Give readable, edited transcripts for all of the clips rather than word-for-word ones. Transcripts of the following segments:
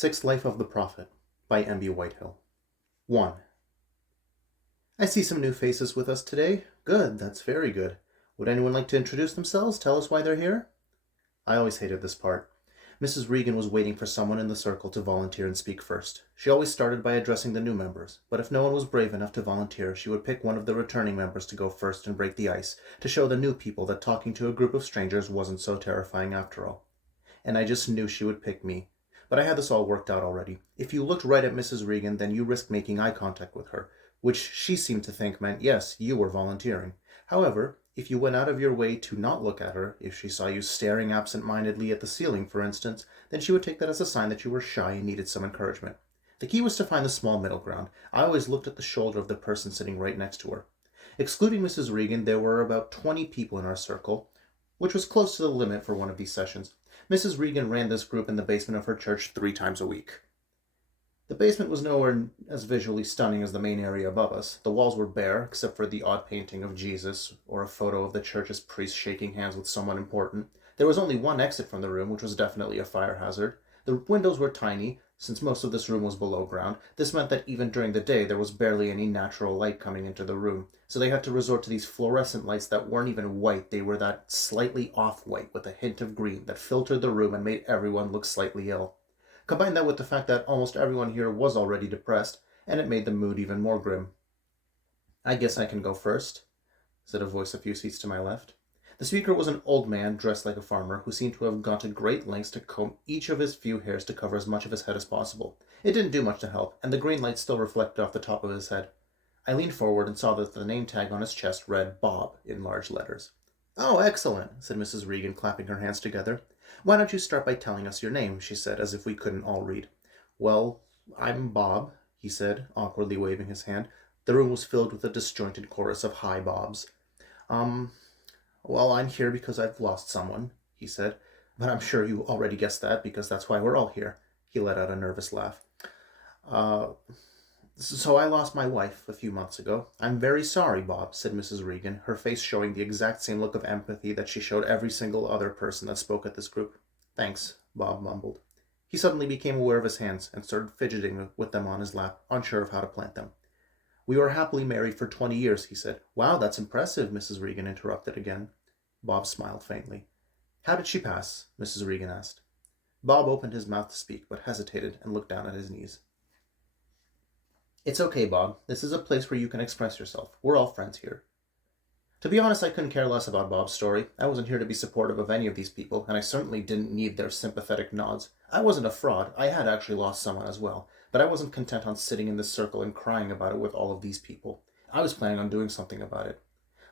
Sixth Life of the Prophet by M.B. Whitehill. 1. I see some new faces with us today. Good, that's very good. Would anyone like to introduce themselves? Tell us why they're here? I always hated this part. Mrs. Regan was waiting for someone in the circle to volunteer and speak first. She always started by addressing the new members, but if no one was brave enough to volunteer, she would pick one of the returning members to go first and break the ice, to show the new people that talking to a group of strangers wasn't so terrifying after all. And I just knew she would pick me. But I had this all worked out already. If you looked right at Mrs. Regan, then you risked making eye contact with her, which she seemed to think meant, yes, you were volunteering. However, if you went out of your way to not look at her, if she saw you staring absent-mindedly at the ceiling, for instance, then she would take that as a sign that you were shy and needed some encouragement. The key was to find the small middle ground. I always looked at the shoulder of the person sitting right next to her. Excluding Mrs. Regan, there were about 20 people in our circle, which was close to the limit for one of these sessions. Mrs. Regan ran this group in the basement of her church 3 times a week. The basement was nowhere as visually stunning as the main area above us. The walls were bare, except for the odd painting of Jesus, or a photo of the church's priest shaking hands with someone important. There was only one exit from the room, which was definitely a fire hazard. The windows were tiny. Since most of this room was below ground, this meant that even during the day there was barely any natural light coming into the room, so they had to resort to these fluorescent lights that weren't even white. They were that slightly off-white with a hint of green that filtered the room and made everyone look slightly ill. Combine that with the fact that almost everyone here was already depressed, and it made the mood even more grim. I guess I can go first, said a voice a few seats to my left. The speaker was an old man dressed like a farmer who seemed to have gone to great lengths to comb each of his few hairs to cover as much of his head as possible. It didn't do much to help, and the green light still reflected off the top of his head. I leaned forward and saw that the name tag on his chest read Bob in large letters. Oh, excellent, said Mrs. Regan, clapping her hands together. Why don't you start by telling us your name, she said, as if we couldn't all read. Well, I'm Bob, he said, awkwardly waving his hand. The room was filled with a disjointed chorus of hi Bobs. Well, I'm here because I've lost someone, he said. But I'm sure you already guessed that, because that's why we're all here. He let out a nervous laugh. So I lost my wife a few months ago. I'm very sorry, Bob, said Mrs. Regan, her face showing the exact same look of empathy that she showed every single other person that spoke at this group. Thanks, Bob mumbled. He suddenly became aware of his hands and started fidgeting with them on his lap, unsure of how to plant them. We were happily married for 20 years, he said. Wow, that's impressive, Mrs. Regan interrupted again. Bob smiled faintly. How did she pass? Mrs. Regan asked. Bob opened his mouth to speak, but hesitated and looked down at his knees. It's okay, Bob. This is a place where you can express yourself. We're all friends here. To be honest, I couldn't care less about Bob's story. I wasn't here to be supportive of any of these people, and I certainly didn't need their sympathetic nods. I wasn't a fraud. I had actually lost someone as well, but I wasn't content on sitting in this circle and crying about it with all of these people. I was planning on doing something about it.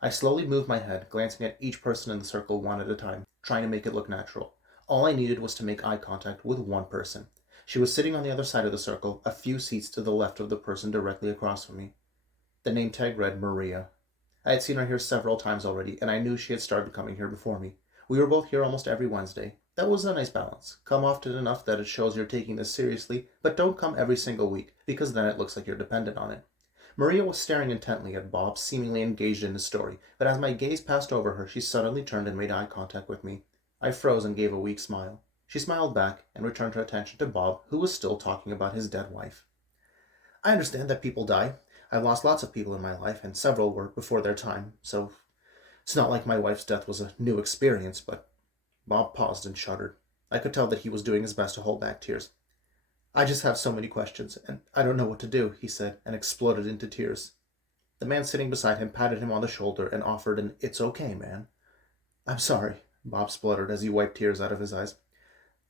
I slowly moved my head, glancing at each person in the circle one at a time, trying to make it look natural. All I needed was to make eye contact with one person. She was sitting on the other side of the circle, a few seats to the left of the person directly across from me. The name tag read Maria. I had seen her here several times already, and I knew she had started coming here before me. We were both here almost every Wednesday. That was a nice balance. Come often enough that it shows you're taking this seriously, but don't come every single week, because then it looks like you're dependent on it. Maria was staring intently at Bob, seemingly engaged in his story, but as my gaze passed over her, she suddenly turned and made eye contact with me. I froze and gave a weak smile. She smiled back and returned her attention to Bob, who was still talking about his dead wife. I understand that people die. I've lost lots of people in my life, and several were before their time, so it's not like my wife's death was a new experience, but Bob paused and shuddered. I could tell that he was doing his best to hold back tears. I just have so many questions, and I don't know what to do, he said, and exploded into tears. The man sitting beside him patted him on the shoulder and offered an "It's okay, man." I'm sorry, Bob spluttered as he wiped tears out of his eyes.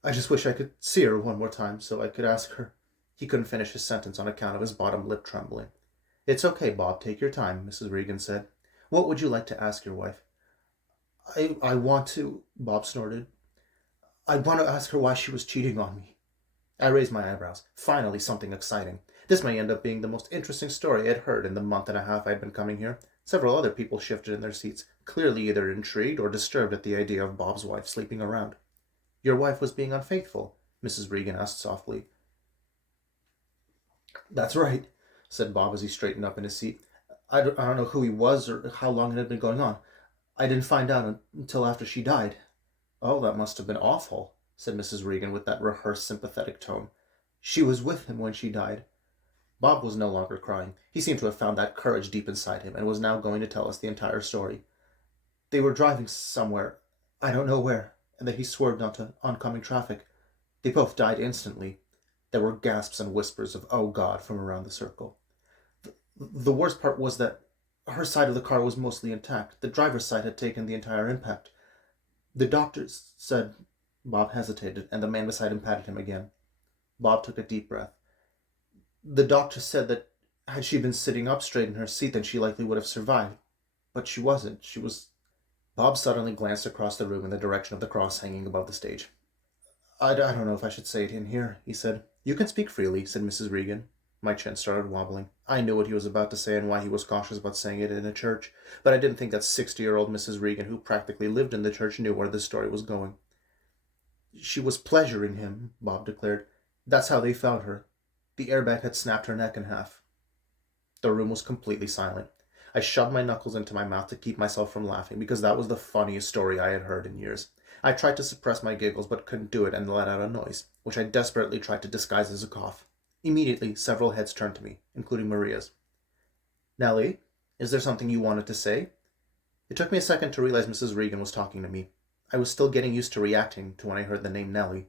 I just wish I could see her one more time so I could ask her. He couldn't finish his sentence on account of his bottom lip trembling. It's okay, Bob. Take your time, Mrs. Regan said. What would you like to ask your wife? I want to, Bob snorted. I want to ask her why she was cheating on me. I raised my eyebrows. Finally, something exciting. This may end up being the most interesting story I'd heard in the month and a half I'd been coming here. Several other people shifted in their seats, clearly either intrigued or disturbed at the idea of Bob's wife sleeping around. Your wife was being unfaithful? Mrs. Regan asked softly. That's right, said Bob as he straightened up in his seat. I don't know who he was or how long it had been going on. I didn't find out until after she died. Oh, that must have been awful, said Mrs. Regan with that rehearsed sympathetic tone. She was with him when she died. Bob was no longer crying. He seemed to have found that courage deep inside him and was now going to tell us the entire story. They were driving somewhere, I don't know where, and then he swerved onto oncoming traffic. They both died instantly. There were gasps and whispers of "Oh God" from around the circle. The worst part was that her side of the car was mostly intact. The driver's side had taken the entire impact. The doctors said. Bob hesitated, and the man beside him patted him again. Bob took a deep breath. The doctor said that had she been sitting up straight in her seat, then she likely would have survived. But she wasn't. She was. Bob suddenly glanced across the room in the direction of the cross hanging above the stage. I don't know if I should say it in here, he said. You can speak freely, said Mrs. Regan. My chin started wobbling. I knew what he was about to say and why he was cautious about saying it in a church, but I didn't think that 60-year-old Mrs. Regan, who practically lived in the church, knew where this story was going. She was pleasuring him, Bob declared. That's how they found her. The airbag had snapped her neck in half. The room was completely silent. I shoved my knuckles into my mouth to keep myself from laughing, because that was the funniest story I had heard in years. I tried to suppress my giggles, but couldn't do it and let out a noise, which I desperately tried to disguise as a cough. Immediately, several heads turned to me, including Maria's. Nellie, is there something you wanted to say? It took me a second to realize Mrs. Regan was talking to me. I was still getting used to reacting to when I heard the name Nellie.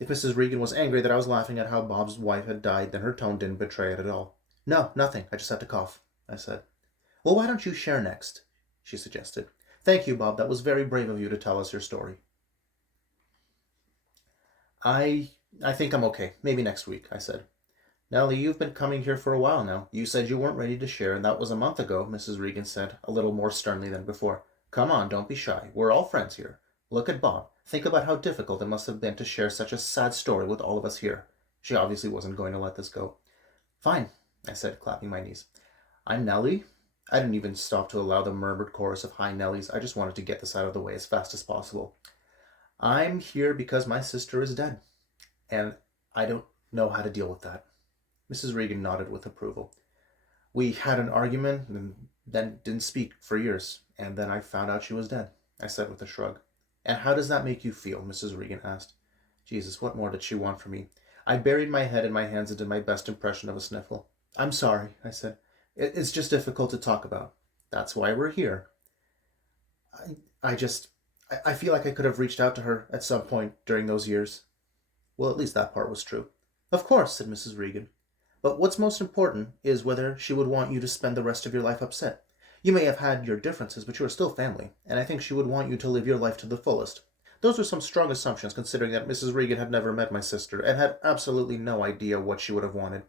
If Mrs. Regan was angry that I was laughing at how Bob's wife had died, then her tone didn't betray it at all. No, nothing. I just had to cough, I said. Well, why don't you share next? She suggested. Thank you, Bob. That was very brave of you to tell us your story. I think I'm okay. Maybe next week, I said. Nellie, you've been coming here for a while now. You said you weren't ready to share, and that was a month ago, Mrs. Regan said, a little more sternly than before. Come on, don't be shy. We're all friends here. Look at Bob. Think about how difficult it must have been to share such a sad story with all of us here. She obviously wasn't going to let this go. Fine, I said, clapping my knees. I'm Nellie. I didn't even stop to allow the murmured chorus of high Nellies. I just wanted to get this out of the way as fast as possible. I'm here because my sister is dead, and I don't know how to deal with that. Mrs. Regan nodded with approval. We had an argument and then didn't speak for years, and then I found out she was dead, I said with a shrug. And how does that make you feel? Mrs. Regan asked. Jesus, what more did she want from me? I buried my head in my hands and did my best impression of a sniffle. I'm sorry, I said. It's just difficult to talk about. That's why we're here. I feel like I could have reached out to her at some point during those years. Well, at least that part was true. Of course, said Mrs. Regan. But what's most important is whether she would want you to spend the rest of your life upset. You may have had your differences, but you are still family, and I think she would want you to live your life to the fullest. Those are some strong assumptions, considering that Mrs. Regan had never met my sister and had absolutely no idea what she would have wanted.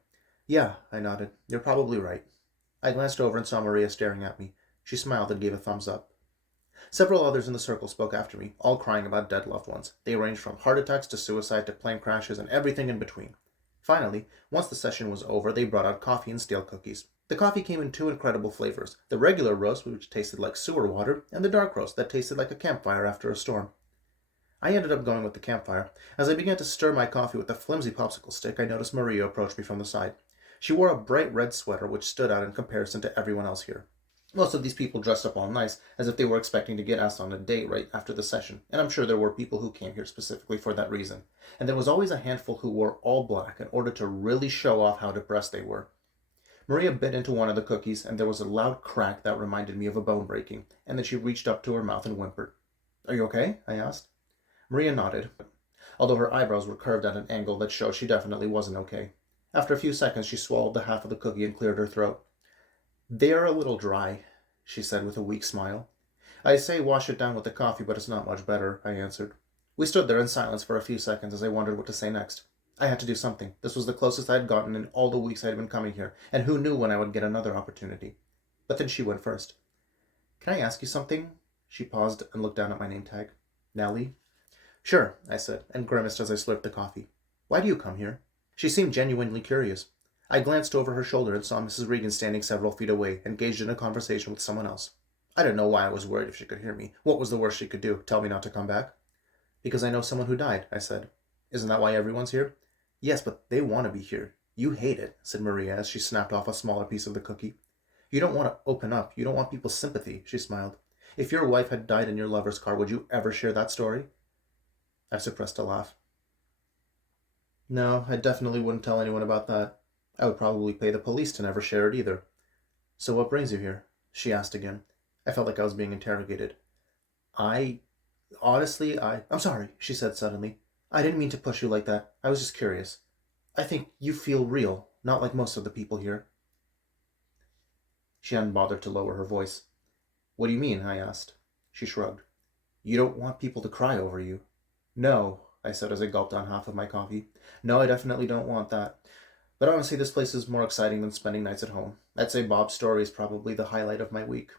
Yeah, I nodded. You're probably right. I glanced over and saw Maria staring at me. She smiled and gave a thumbs up. Several others in the circle spoke after me, all crying about dead loved ones. They ranged from heart attacks to suicide to plane crashes and everything in between. Finally, once the session was over, they brought out coffee and stale cookies. The coffee came in two incredible flavors, the regular roast, which tasted like sewer water, and the dark roast that tasted like a campfire after a storm. I ended up going with the campfire. As I began to stir my coffee with the flimsy popsicle stick, I noticed Maria approach me from the side. She wore a bright red sweater which stood out in comparison to everyone else here. Most of these people dressed up all nice, as if they were expecting to get asked on a date right after the session, and I'm sure there were people who came here specifically for that reason. And there was always a handful who wore all black in order to really show off how depressed they were. Maria bit into one of the cookies, and there was a loud crack that reminded me of a bone breaking, and then she reached up to her mouth and whimpered. Are you okay? I asked. Maria nodded, although her eyebrows were curved at an angle that showed she definitely wasn't okay. After a few seconds, she swallowed the half of the cookie and cleared her throat. They are a little dry, she said with a weak smile. I say wash it down with the coffee, but it's not much better, I answered. We stood there in silence for a few seconds as I wondered what to say next. I had to do something. This was the closest I had gotten in all the weeks I had been coming here, and who knew when I would get another opportunity. But then she went first. Can I ask you something? She paused and looked down at my name tag. Nellie? Sure, I said, and grimaced as I slurped the coffee. Why do you come here? She seemed genuinely curious. I glanced over her shoulder and saw Mrs. Regan standing several feet away, engaged in a conversation with someone else. I didn't know why I was worried if she could hear me. What was the worst she could do? Tell me not to come back? Because I know someone who died, I said. Isn't that why everyone's here? Yes, but they want to be here. You hate it, said Maria as she snapped off a smaller piece of the cookie. You don't want to open up. You don't want people's sympathy, she smiled. If your wife had died in your lover's car, would you ever share that story? I suppressed a laugh. No, I definitely wouldn't tell anyone about that. I would probably pay the police to never share it either. So what brings you here? She asked again. I felt like I was being interrogated. I honestly, I'm sorry, she said suddenly. I didn't mean to push you like that. I was just curious. I think you feel real, not like most of the people here. She hadn't bothered to lower her voice. What do you mean? I asked. She shrugged. You don't want people to cry over you. No, I said as I gulped down half of my coffee. No, I definitely don't want that. But honestly, this place is more exciting than spending nights at home. I'd say Bob's story is probably the highlight of my week.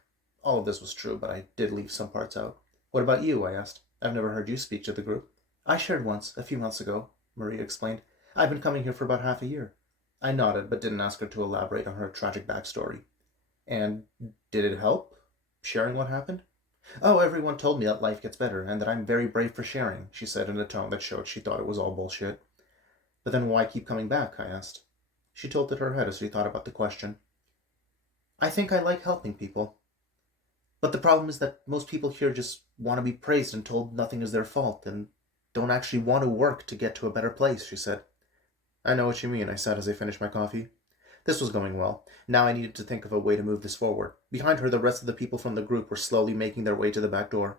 All of this was true, but I did leave some parts out. What about you? I asked. I've never heard you speak to the group. I shared once, a few months ago, Maria explained. I've been coming here for about half a year. I nodded, but didn't ask her to elaborate on her tragic backstory. And did it help? Sharing what happened? Oh, everyone told me that life gets better and that I'm very brave for sharing, she said in a tone that showed she thought it was all bullshit. But then why keep coming back? I asked. She tilted her head as she thought about the question. I think I like helping people. But the problem is that most people here just want to be praised and told nothing is their fault and don't actually want to work to get to a better place, she said. I know what you mean, I said as I finished my coffee. This was going well. Now I needed to think of a way to move this forward. Behind her, the rest of the people from the group were slowly making their way to the back door.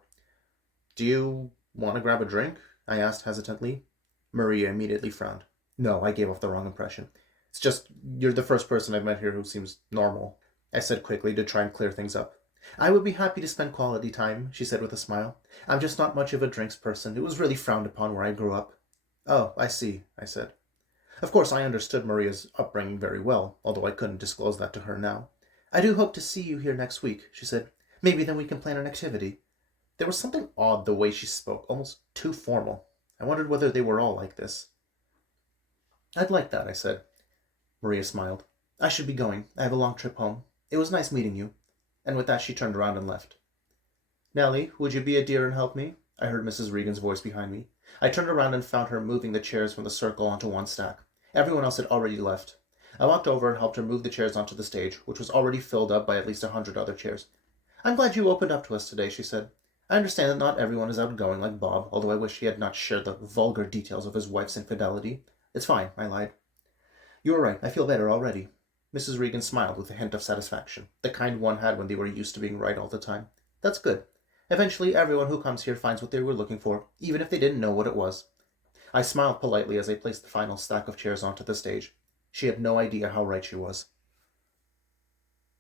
Do you want to grab a drink? I asked hesitantly. Maria immediately frowned. No, I gave off the wrong impression. It's just, you're the first person I've met here who seems normal, I said quickly to try and clear things up. I would be happy to spend quality time, she said with a smile. I'm just not much of a drinks person. It was really frowned upon where I grew up. Oh, I see, I said. Of course, I understood Maria's upbringing very well, although I couldn't disclose that to her now. I do hope to see you here next week, she said. Maybe then we can plan an activity. There was something odd the way she spoke, almost too formal. I wondered whether they were all like this. I'd like that, I said. Maria smiled. I should be going. I have a long trip home. It was nice meeting you. And with that, she turned around and left. Nellie, would you be a dear and help me? I heard Mrs. Regan's voice behind me. I turned around and found her moving the chairs from the circle onto one stack. Everyone else had already left. I walked over and helped her move the chairs onto the stage, which was already filled up by at least 100 other chairs. I'm glad you opened up to us today, she said. I understand that not everyone is outgoing like Bob, although I wish he had not shared the vulgar details of his wife's infidelity. It's fine, I lied. You were right. I feel better already. Mrs. Regan smiled with a hint of satisfaction, the kind one had when they were used to being right all the time. That's good. Eventually, everyone who comes here finds what they were looking for, even if they didn't know what it was. I smiled politely as I placed the final stack of chairs onto the stage. She had no idea how right she was.